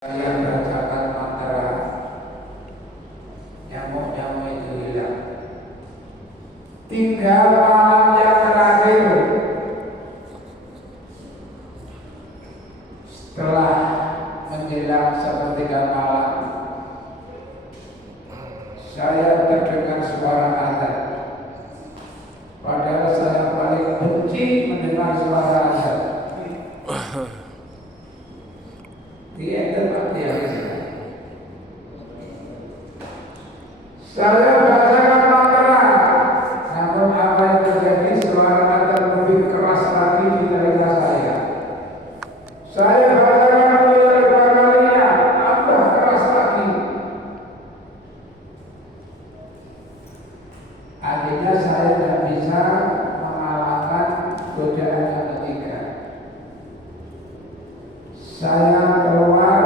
Saya bacakan mantra, nyamuk-nyamuk itu hilang. Tinggal malam yang terakhir setelah menjelang sepertiga malam, saya terdengar suara azan. Padahal saya paling benci mendengar suara azan. Dia tetap saya bacakan mantra, namun apa yang terjadi, suara azan lebih keras lagi di telinga saya. Saya bacakan kedua kalinya, tambah keras lagi. Akhirnya saya tidak bisa mengalahkan godaan yang ketiga. Saya keluar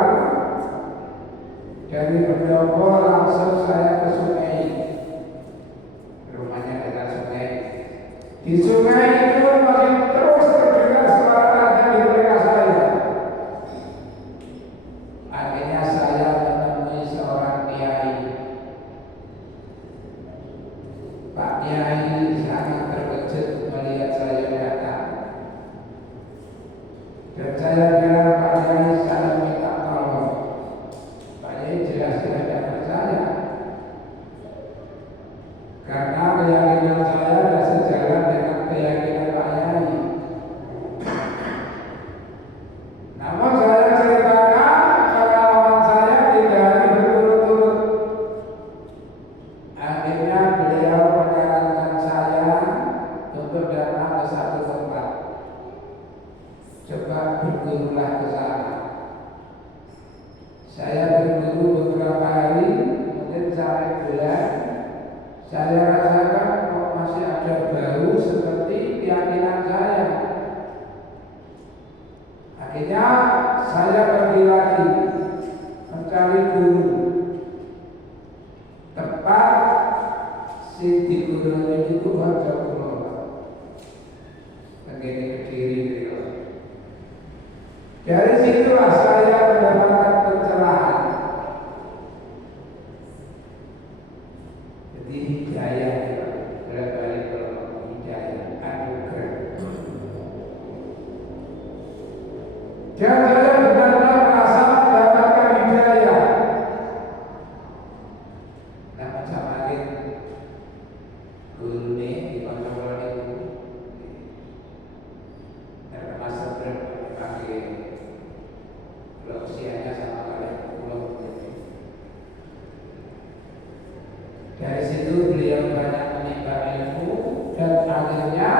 dari pendopo, langsung saya ke sungai. Rumahnya dekat sungai. Di sungai itu masih terus terdengar suara azan di telinga saya. Akhirnya saya menemui seorang kiai. Pak Kiai sangat terkejut melihat saya datang. Dan saya bilang, Pak Kiai, saya minta tolong. Pak Kiai jelas tidak percaya, karena keyakinan saya tidak sejalan dengan keyakinan Pak Kiai. Namun saya ceritakan pengalaman saya 3 hari berturut-turut. Akhirnya beliau menyarankan saya untuk datang ke satu tempat. Coba bergurulah ke sana. Saya berguru beberapa hari, mungkin sampai bulan. Saya rasakan kok masih ada bau seperti keyakinan saya. Akhirnya saya pergi lagi mencari guru. Tepat si di gurunya itu baca pulau begini Kediri gitu. Dari situlah saya mendapatkan pencerahan. Jadi hidayah, bolak-balik kalau hidayah, anugerah. Dan saya benar-benar merasa mendapatkan hidayah. Nama samarin guru ini di kontrol itu. Dan masa berpakai kalau usianya sama kalian 10. Dari situ beliau banyak menimba ilmu, dan akhirnya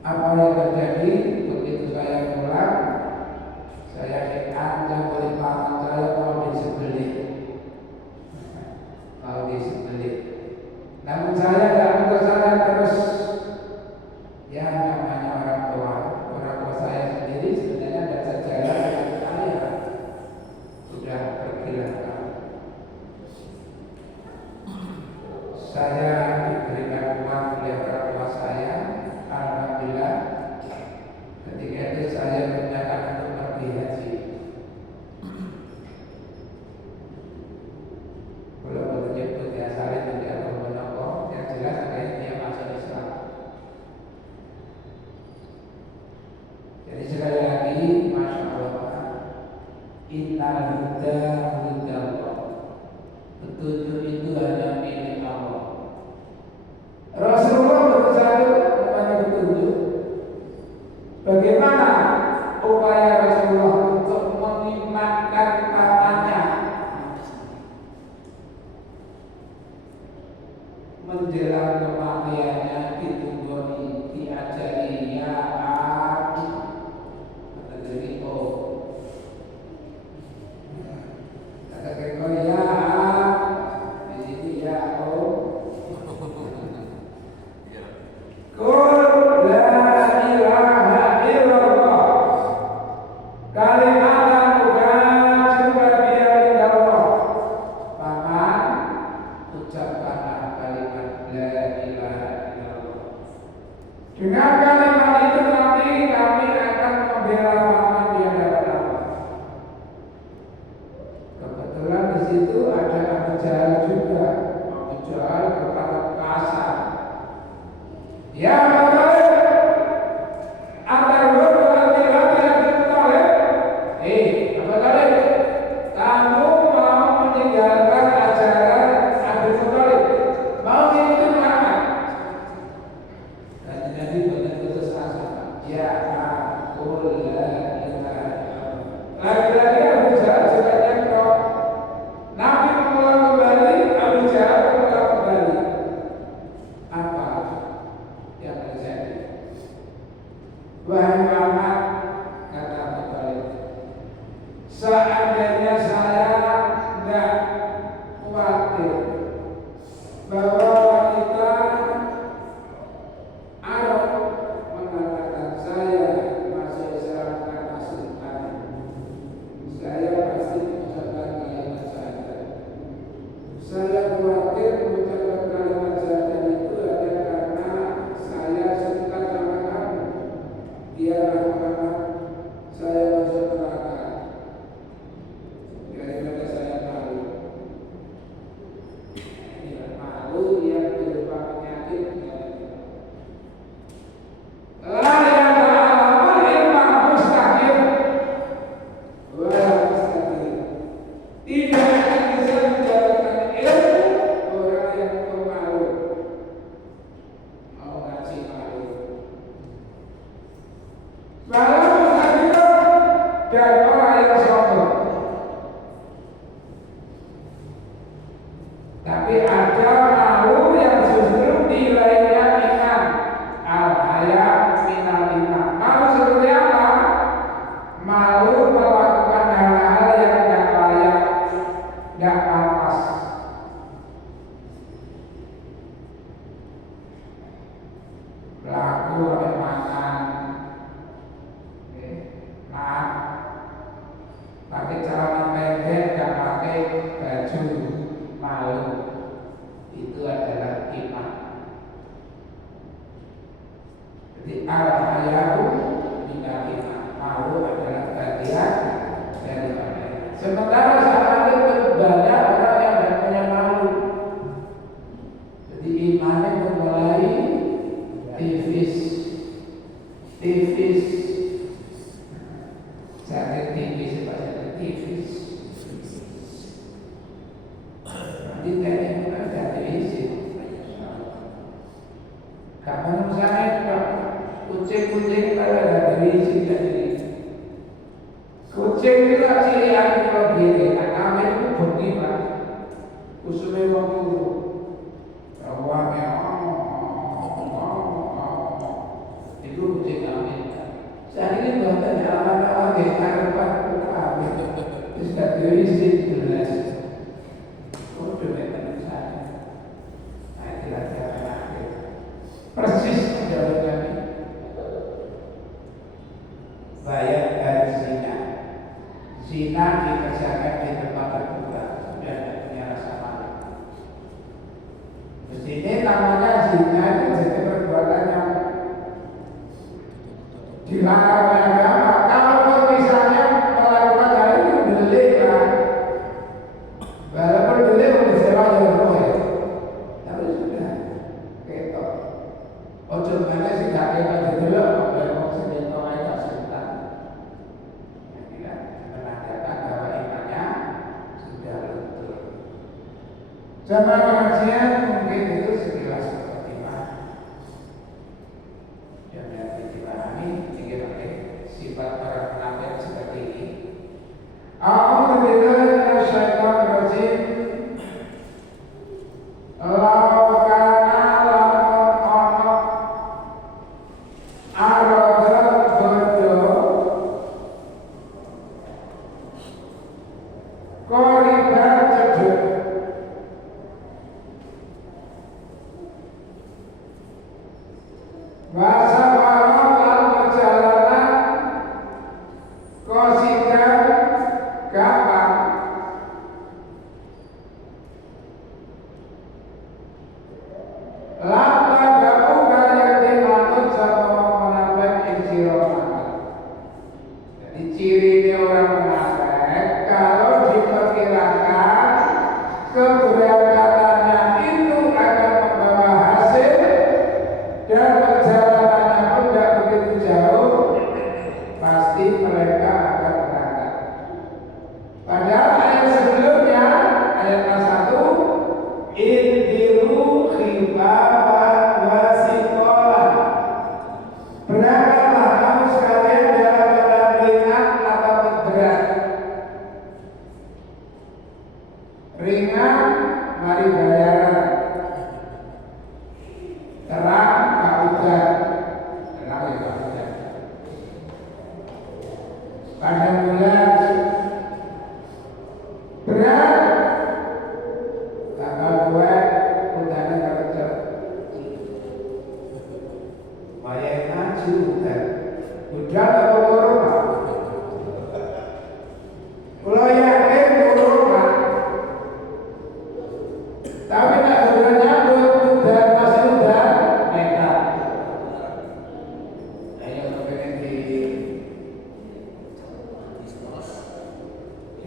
apa yang terjadi begitu saya pulang, saya diancam oleh paman saya mau disembelih. Namun saya tidak putus asa terus. Ya namanya orang tua saya sendiri sebenarnya tidak sejalan dengan saya. Sudah berkhianat. Saya diberikan uang oleh orang tua saya. Alhamdulillah. Ketika itu saya menyatakan untuk pergi haji. Kalau menyebut ya saya tidak bermenopor, yang jelas akhirnya dia masuk Islam. Jadi sekali lagi, Masya Allah, innal huda hudallah. Petunjuk itu hanya milik Allah. Rasulullah bersatu namanya petunjuk. Bagaimana upaya Rasulullah untuk mengimankan pamannya? Menjelang kematiannya ditunggoni, diajari ya jadi kata keko ya di sini ya Qul la ilaha illallah kalimatan ujiba biha indallah. Paman, ucapkanlah kalimat la ilaha illallah. Dengan kalimat itu nanti kami akan membela paman di hadapan Allah. Lagi-lagi Abu Jahal juga nyekrok. Nabi mengulang kembali, Abu Jahal mengulang kembali. Apa yang terjadi? Wahai Muhammad, kata Abu Thalib, seandainya saya tidak khawatir bahwa wanita Arab mengatakan saya masih seorang sultan, saya pasti mengucapkan kalimat syahadat. Saya khawatir mengucapkan kalimat syahadat itu ada karena saya suka sama kamu. Biarlah Muhammad, saya masuk neraka daripada saya malu. Malu yang berupa penyakit. La yata'alamul ilma mustahil wa mustahil. Tidak akan bisa mendapatkan ilmu orang yang pemalu, mau ngaji malu. Malu mustahil dan orang yang sombong. Tapi ada malu yang justru nilainya iman. Al-haya minal iman. Malu seperti apa? Malu melakukan hal-hal yang tidak layak, tidak pantas. Pelaku oleh makan, maaf, pakai celana pendek dan pakai baju malu, itu adalah iman. Jadi al-haya'u minal iman, malu adalah bagian daripada. Sementara saat itu banyak orang yang tidak punya malu. Jadi imannya mulai tipis. Sakit tipis, sakit tipis. Nanti tadi ada diisi. Kapan saya kucing kalau ada diisi jadi kucing itu cirian kalau gini, kami itu bunyi pak, usulnya waktu awalnya itu kucing kami. Saat ini bahkan alamat kita depan kami sudah diisi jelas. Persis menjawab kami. Bayar dari zina dikerjakan di tempat terbuka, sudah tidak punya rasa malu. Di sini namanya zina itu jadi perbuatan yang dilarang oleh agama. Kalau misalnya melakukan hal itu delik lah, walaupun delik menjadi yang roh, tapi sudah ketok. Ojo mana sih gak ketok jadi lo, kalau sedang orang tak sultan. Menandakan bahwa imannya sudah luntur. Jamaah pengajian mungkin itu sekilas seperti mana. Dan yang dipahami pakai sifat para munafik seperti ini. A'udzubillahi minasyaitonir rajim. Bahasa Arab dalam perjalanan qasidah gampang. Lapa gapu kaya dimanut sama menambah insiroman. Jadi ciri orang munafik kalau diperkirakan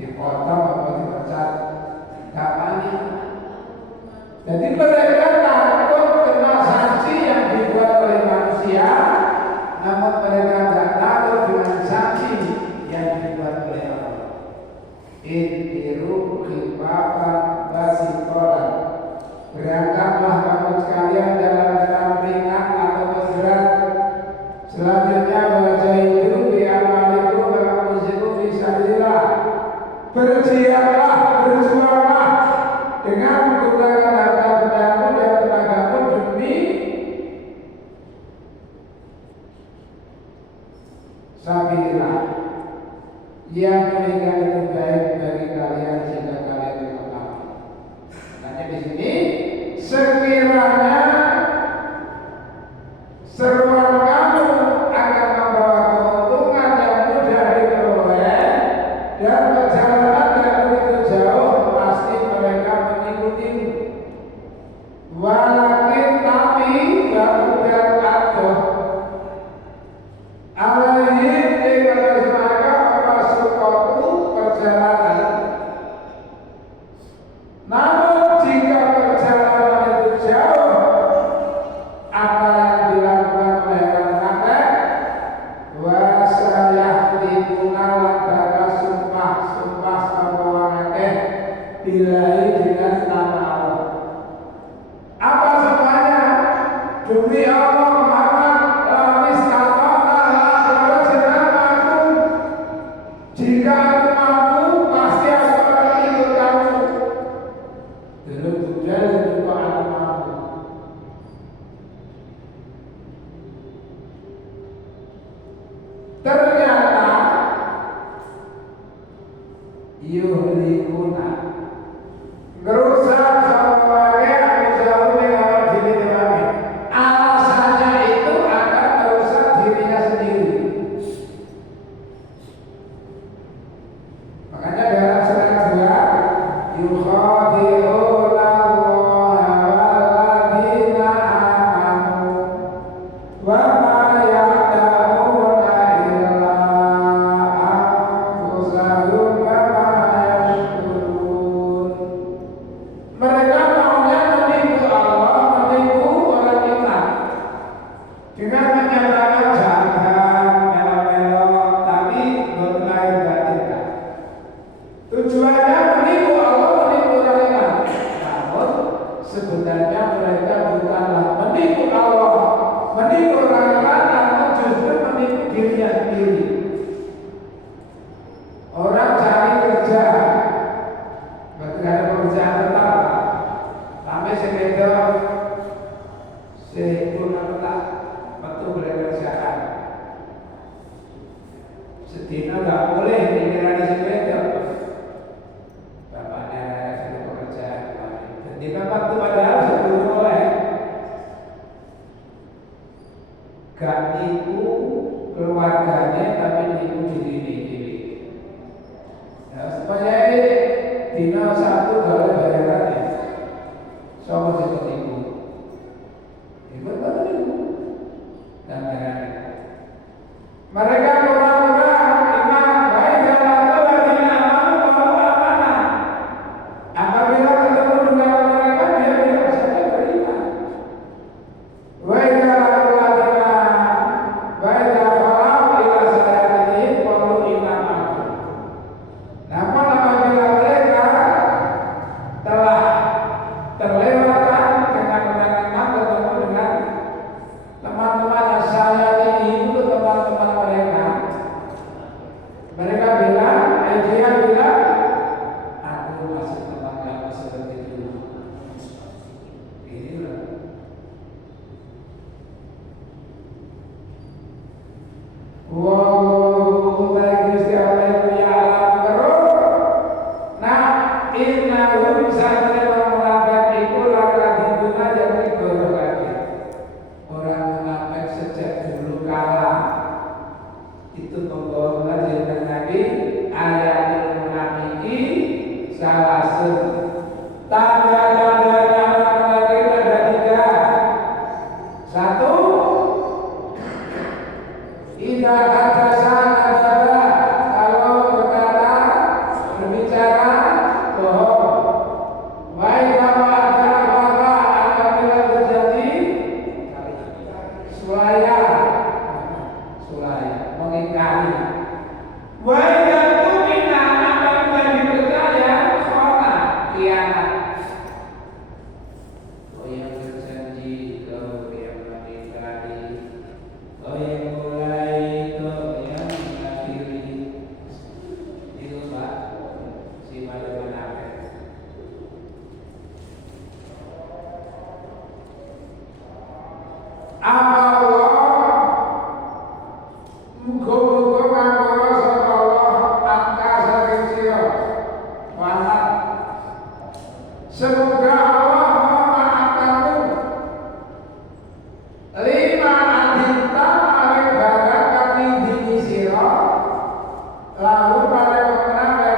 dipotong atau dipecat, nggak banyak. Jadi mereka takut kena sanksi yang dibuat oleh manusia, namun mereka tidak takut dengan sanksi yang dibuat oleh Allah. Intiru khifafan basitoran, berangkatlah kamu sekalian dalam jalan ringan atau berat. Selanjutnya wajahidu bi amalikum wa anfusikum fi sabilillah. Berjiarlah, berjuanglah dengan menggunakan harta bendamu dan tenagamu demi sabilillah. Yang demikian itu baik bagi kalian jika kalian mengetahui. Makanya di sini sekiranya seruan kamu akan membawa keuntungan yang mudah diperoleh dan perjalanan yang begitu jauh, pasti mereka mengikuti. Walakin tapi baru dan adoh alaihim dikatas mereka memasukotu perjalanan. Namun jika perjalanan itu jauh, apa yang dilakukan oleh anak-anak? Wasayahtimuna lakara sumpah sabawanake bilahi dengan nama Allah. Apa semuanya? Demi Allah Muhammad lamis katakanlah jenamaku. Jika aku mampu, pasti aku akan ikut kamu. Belum sudah juga aku mampu. Ternyata yuhlikuna ngerusak semuanya jauh dengan diri kami. Alasannya itu akan merusak dirinya sendiri. Makanya dalam surat 2 yukhadi'una Allah walladzina amanu wa ma ya'lamuna illa anfusahum wa ma yashkurun. Mereka maunya menipu Allah, menipu orang iman dengan menyatakan jangan melo-melo, tapi berlain batin. Tujuannya menipu Allah, menipu orang iman. Namun sebenarnya mereka bukanlah menipu Allah, menipu orang iman, namun justru menipu dirinya sendiri. Orang cari kerja, berarti ada pekerjaan tetap, sampai sekedar sehingga tetap betul boleh kerjakan. Sedina nggak boleh dikira di sekedar. Bapaknya ada pekerjaan, jadi bapak itu padahal sebelum boleh. Gak nipu keluarganya, tapi nipu diri sendiri. Nah, supaya ini dina satu kalau bayarannya sama seperti itu. Ibu betul itu. Dan mereka kurang-kurang iman baik dalam Tuhan tidak mau bahwa mana. Apabila ketemu dengan mereka dia tidak bisa beriman. Baik dalam Tuhan baik dalam ila sayatihim qalu inna ma'akum. Namun apabila mereka telah terlewatkan dengan menangan ketemu dengan teman-teman saya ini, itu teman-teman mereka bilang, dia bilang, aku masih teman kamu seperti dulu. Inilah. Wallahu Gusti Allah itu ya'lam terus. Nah, innahum satya wa munafik iku lakadi guna jadi golongan. Orang munafik sejak dulu kala itu pembawa jeneng Nabi ayatul munafiki salasun. Semoga Allah memaafkanmu. Lima adinta alek barang kami dini siro. Lalu pada mengenai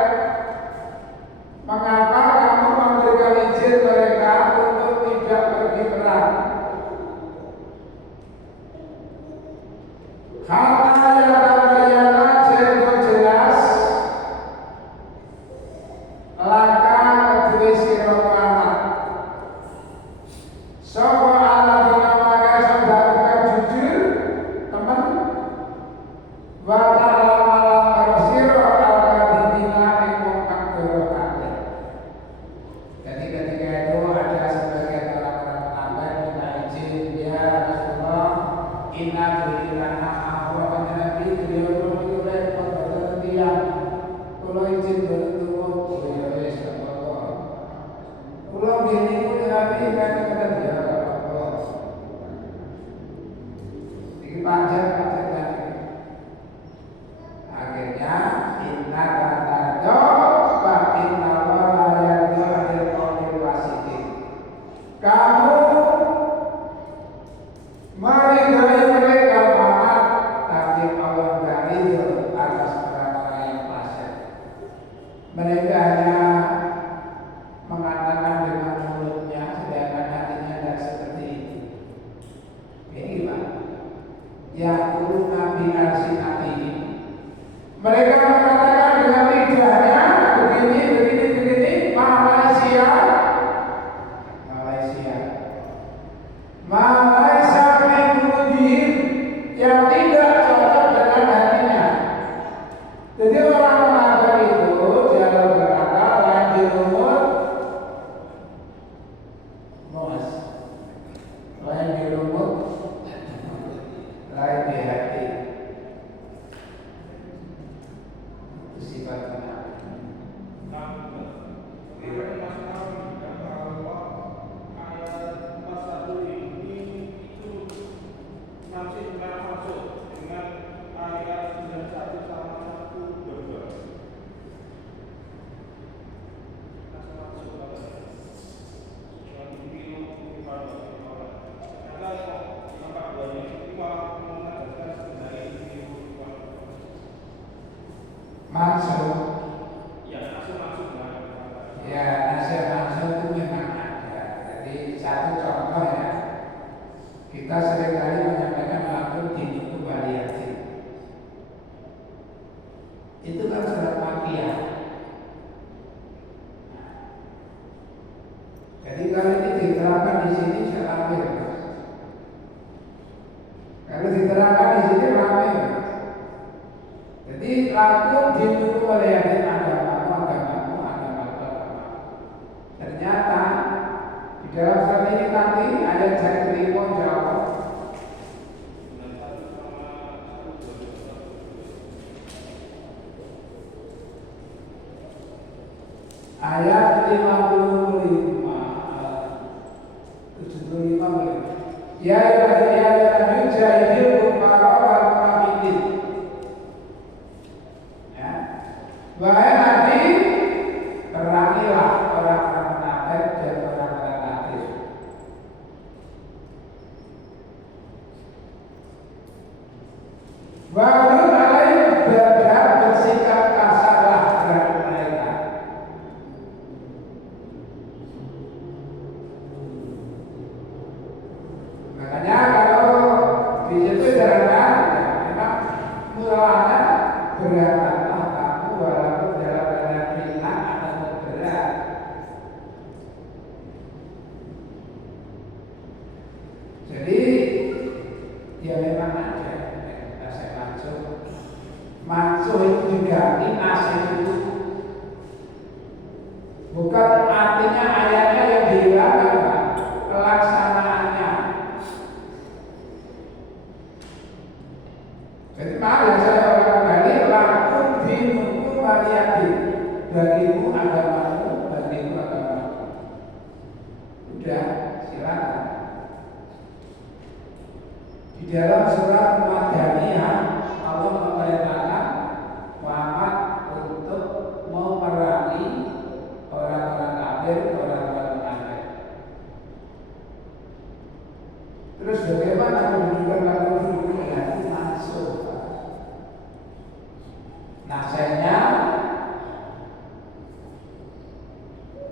mengapa kamu memberikan izin mereka untuk tidak pergi perang? Hatta yatabayyana jelas laka kedua siro anak. Sopo ala dinamakan saudara jujur teman. Wa ta'ala malam bersiro al-kadhibina ikum kakdoro kakdeh. Jadi ketika itu ada sebagian orang-orang munafik minta izin, ya Rasulullah, inna tulilana ahwa nabi beliau mulai berhentian. Kalau izin bertemu, ya wes apa-apa. Kalau gini pun nabi kan kata dia apa-apa. Ini panjang lagi. Akhirnya inna kata do fa inna wala yadil qawil wasitin. Kamu meridhai mereka maaf, tapi Allah gak ridho atas orang-orang yang fasik. Mereka hanya mengatakan dengan mulutnya, sedangkan hatinya tidak seperti itu. Ini gimana? Ya guru Nabi Arsinati. Mereka mengatakan dengan lidahnya begini, Malaysia, yang tidak cocok dengan hatinya. Jadi orang munafik itu dia berkata lain di mulut, mos, lain di mulut, lain di hati. Sifatnya. Maksud ya, maksud itu memang ada. Jadi satu contoh ya, kita seringkali menyampaikan langsung dini itu variasi. Itu kan surat Makkiyah. Jadi kalau ini diterangkan di sini ramai. Kalau diterangkan di sini ramai. Jadi langsung dini itu variasi agamamu. Ternyata di dalam surat ini nanti ada jadi jawab. Ayat 75 ya jahil kumpara wal munafikin. Ya. Wahai Nabi, perangilah orang-orang munafik dan orang-orang kafir. Wa'udhu alaihim dan bersikap kasarlah terhadap mereka. Makanya kalau di situ jangan memang mulanya beratlah kamu walaupun dalam keadaan ringan atau berat. Jadi ya memang ada saya mansuh itu diganti nasib itu bukan artinya ayatnya yang dihilangkan, pelaksanaannya. Jadi maaf ya saya ulang kembali, lakum dinukum waliyadin, bagimu agamamu, bagimu agamamu. Udah, silakan. Di dalam surat Madaniyah Allah memerintahkan Muhammad untuk memerangi orang-orang kafir, orang-orang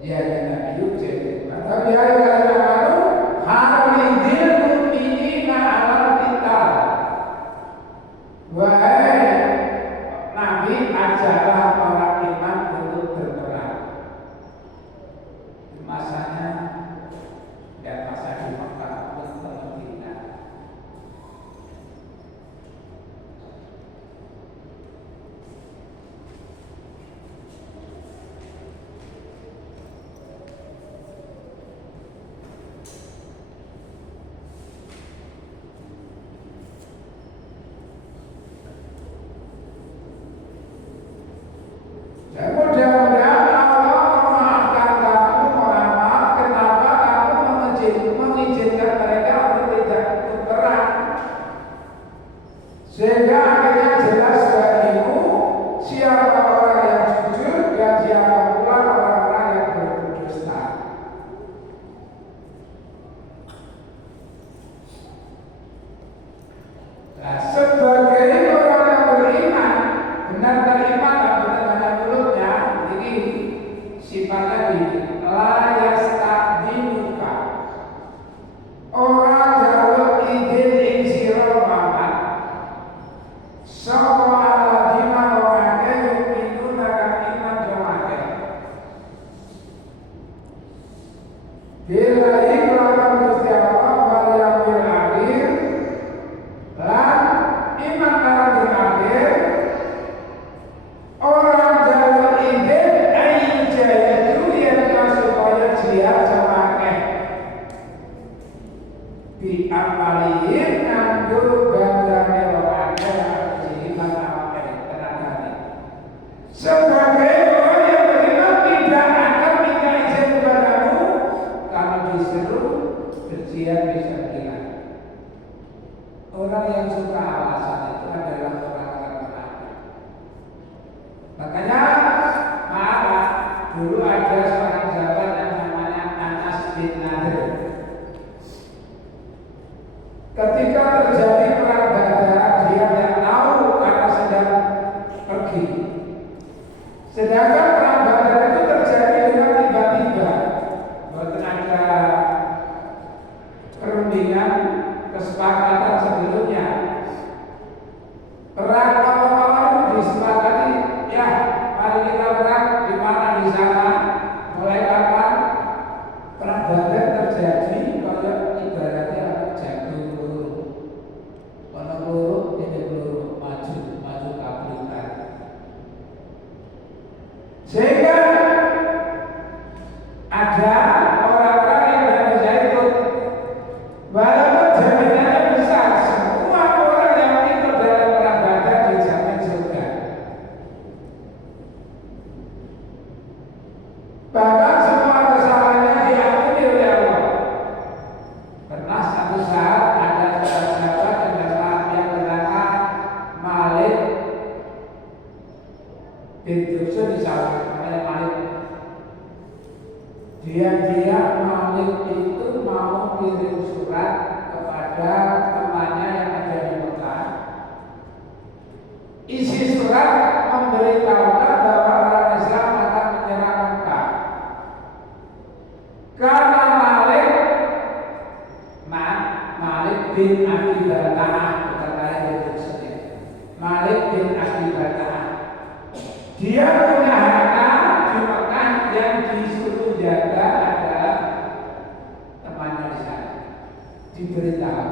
Ya kita yujud. Tapi ya kalau halidil mu'minina ala kita. Wahai Nabi, ajarlah para imam untuk berperang. Masanya dan masa di Mekah pun Madinah. Dan mudah-mudahan Allah memaafkan kamu, Muhammad. Kenapa kamu mengizinkan mereka untuk tidak ikut perang? Sehingga akhirnya jelas bagimu siapa orang yang jujur dan siapa pula orang-orang yang berdusta. Nah, sebagai orang yang beriman, benar beriman, benar hanya mulutnya, ini sifatnya di la yasta'dinuka. Orang jaluk idin insiro Muhammad sapa aladina wa'ake yu'minuna kan iman jama'ake bila ikraman Gusti Allah wal yaumil akhir lan iman marang dina akhir. Orang jaluk idin ayin jayadu yang supaya jihad jama'ake bi amalihim nganggo bandane wa'ake jihiman awake tenagane. Sebagai orang yang beriman tidak akan minta izin kepadamu kalau disuruh berjihad fisabilillah. Orang yang suka alasan itu adalah orang-orang munafik. Makanya maaf, dulu ada seorang sahabat yang namanya Anas bin Nadir. Ketika terjadi perang Badar, dia tidak tahu karena sedang pergi. Sedangkan perang Badar itu terjadi dengan tiba-tiba, bukan ada perundingan kesepakatan sebelumnya. Perang awal-awal itu disepakati, ya mari kita perang di mana di sana, mulai kapan? Perang Badar terjadi kalau ibaratnya jagung peluru, warna peluru ini peluru maju kabritan. Sehingga ada orang-orang yang tidak bisa ikut, walaupun jaminannya besar. Semua orang yang ikut dalam perang Badar dijamin surga. Bahkan semua kesalahannya diampuni oleh Allah. Pernah satu saat ada sahabat yang bernama Malik bin Dusun di sana, namanya Malik. Dia Malik itu mau kirim surat kepada temannya yang ada di Mekah. Isi surat memberitahukan bahwa orang Islam akan menyerang Mekah. Karena Malik bin Abi Baltaah, bukan saya bin Dusun. Malik bin Abi Baltaah, dia punya harta di Mekah yang disuruh jaga adalah temannya di sana. Diberitahu.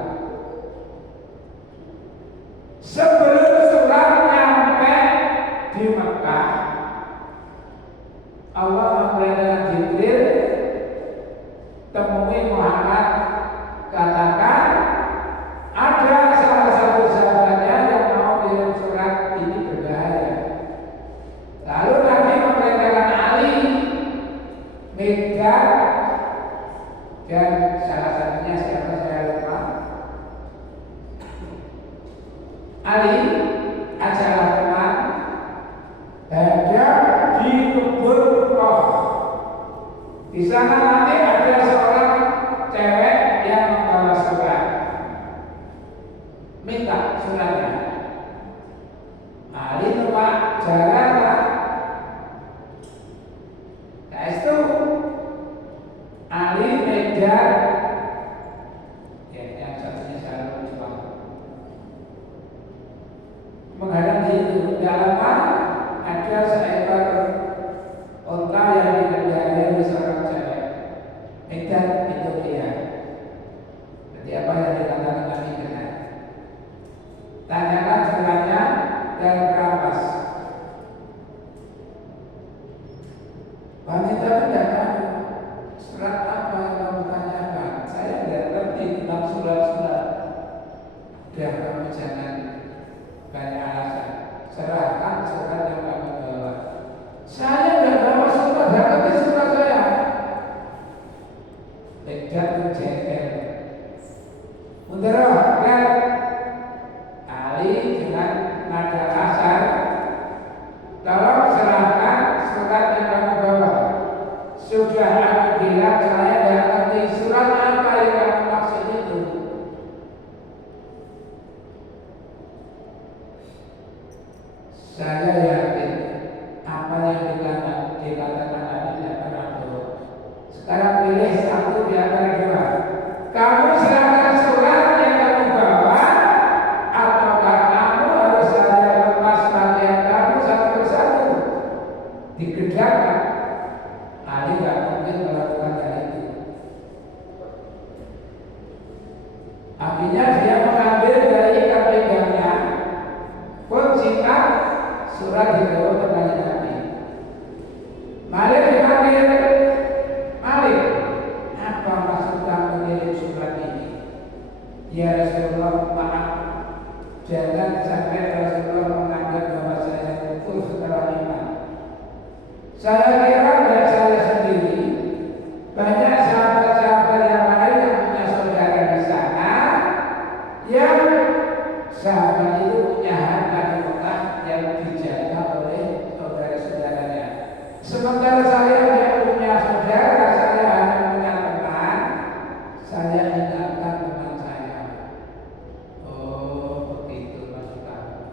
Sebelum surat nyampe di Mekah, Allah memerintahkan Jibril, temui Muhammad, katakan ada salah satu sahabatnya yang mau kirim surat ini berbahaya. Lalu Nabi memerintahkan Ali, Mikdad, dan salah satunya siapa saya lupa. Ali adalah teman, hadap di kebun roh. Di sana nanti ada seorang cewek yang membawa surat, minta suratnya. Ali tempat jalan lah. Nah itu Wanita tidak tahu surat apa yang kamu tanyakan. Saya tidak ngerti tentang surat-surat. Udah, kamu jangan banyak alasan. Serahkan surat yang kamu bawa. Saya tidak bawa surat, tidak ngerti surat saya. Tidak menjengkel. Mundur, kan? Ali dengan nada kasar. Tolong serahkan surat yang kamu bawa. Sudah aku bilang saya tidak ngerti surat apa yang kamu maksud itu. Saya yakin apa yang dikatakan Nabi tidak pernah bohong. Sekarang pilih satu di antara dua. Kamu serahkan surat yang kamu bawa, ataukah kamu harus saya lepas pakaian kamu satu persatu digedakkan. Ali tidak mungkin melakukan hal itu. Akhirnya dia mengambil dari ikat pinggangnya pun singkat surat dibawa kepada Nabi. Malik dipanggil, Malik, apa maksud kamu mengirim surat ini? Ya Rasulullah, maaf, jangan sampai Rasulullah menganggap bahwa saya kufur setelah iman. Saya kira tidak saya sendiri, banyak sahabat-sahabat yang lain yang punya saudara di sana, yang sahabat itu punya harta di Mekah yang dijaga oleh saudara-saudaranya. Sementara saya tidak punya saudara, saya hanya punya teman. Saya ingatkan teman saya. Oh, begitu maksud kamu.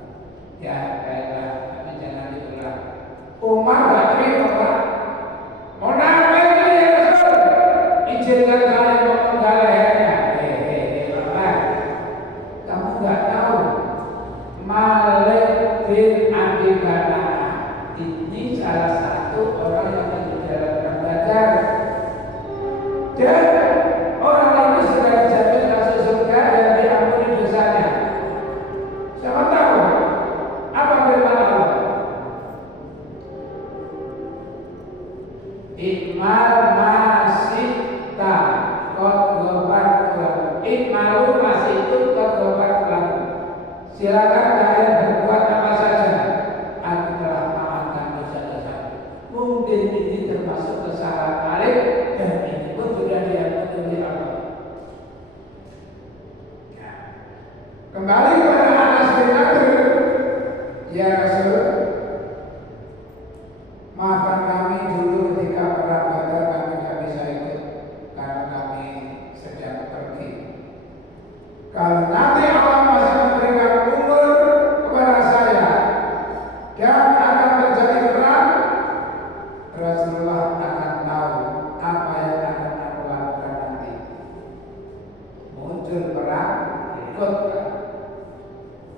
Ya, baiklah, tapi jangan diulang. Umar tidak terima, Pak. Mau nambah itu ya Rasul? Izinkan saya memenggal lehernya. Pak, kamu nggak tahu Malik bin Abi Kana'ah ini salah satu orang yang di dalam perang Badar, dan orang ini sudah dijamin masuk surga dan diampuni dosanya. Siapa tahu apa firman Allah? Ikmal masita kot gobar pulang. Ikmalu masih itu kot gobar pulang. Silakan kalian berbuat apa saja. Aku telah maafkan dosa-dosa. Mungkin ini termasuk kesalahan Malik, dan ini pun sudah diampuni oleh Allah. Ya. Kembali kepada Anas bin Nadir. Ya Rasul, maafkan kami dulu ketika perang Badar kami tidak bisa ikut karena kami sedang pergi. Kalau nanti Allah masih memberikan umur kepada saya dan akan terjadi perang, Rasulullah akan tahu apa yang akan aku lakukan nanti. Muncul perang, ikut.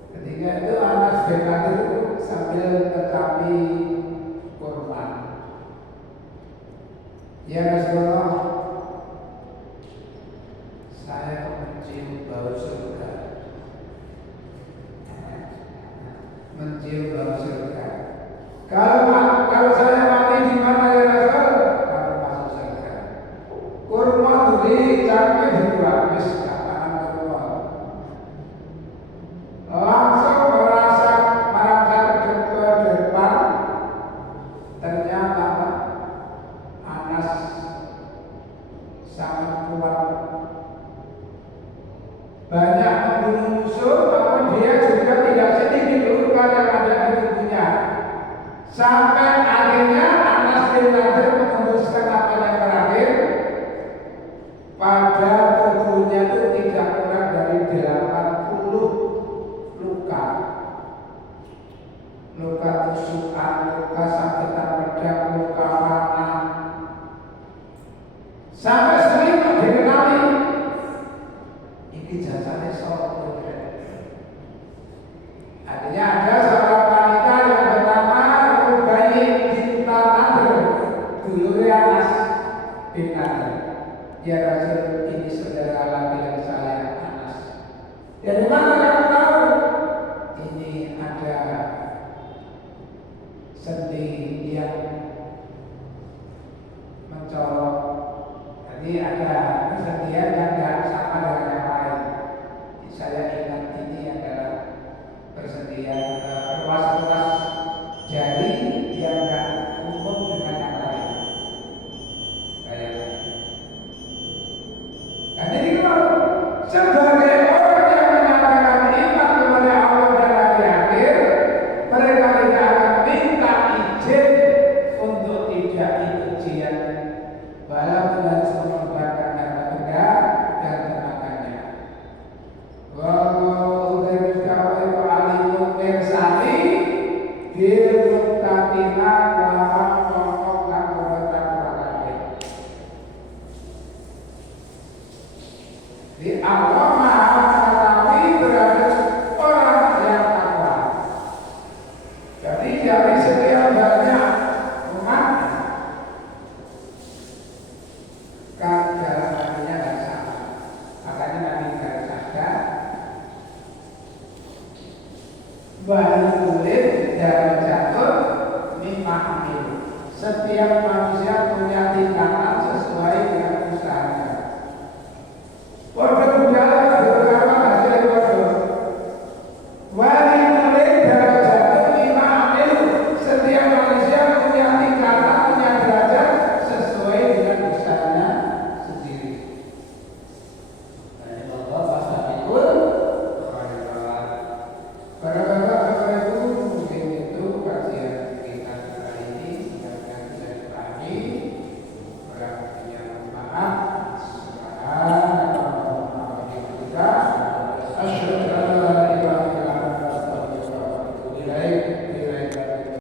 Ketika itu Anas bin Nadir sambil tetapi kurma. Ya Rasulullah, saya mencium bau surga. Mencium bau surga. Kalau saya mati di mana ya Rasul? Kamu masuk surga. Kurma duri sampai dibuat misalkan kurma. Langsung merasa ke depan. Ternyata Anas sangat kuat, banyak membunuh musuh, namun dia juga tidak sedikit luka yang ada di tubuhnya. Sampai akhirnya Anas bin Nadir memutuskan apa yang terakhir, pada tubuhnya itu tidak kurang dari 80 luka. Luka tusukan, luka sakitan pedang, luka panah. Sampai sering dikenali ini jasanya sopo. Artinya ada seorang wanita yang bernama Rubai binti Nadir, dulu Anas bin Nadir. Ya Rasul, ini saudara laki-laki saya Anas. Dari mana kamu tahu? Ini ada sendi yang Jadi ada kesedihan yang tidak sama dengan yang lain. Saya ingat ini adalah persediaan ruas-ruas jari yang tidak umum dengan yang lain. Kayak dan ini kalau sebagai orang yang menyatakan iman kepada Allah dan hari akhir, mereka tidak akan minta izin untuk tidak ikut jihad, walaupun harus mengorbankan harta benda dan tenaganya. Wallahu ta'ala itu alimun mirsani bil muttaqina lawan pokok lan bertakwa. Di Allah Maha mengetahui terhadap orang yang takwa. Jadi dari sekian banyak umat kan jalan kakinya tidak sama. Makanya Nabi bersabda, bal kulit dan jatuh mimma amil. Setiap manusia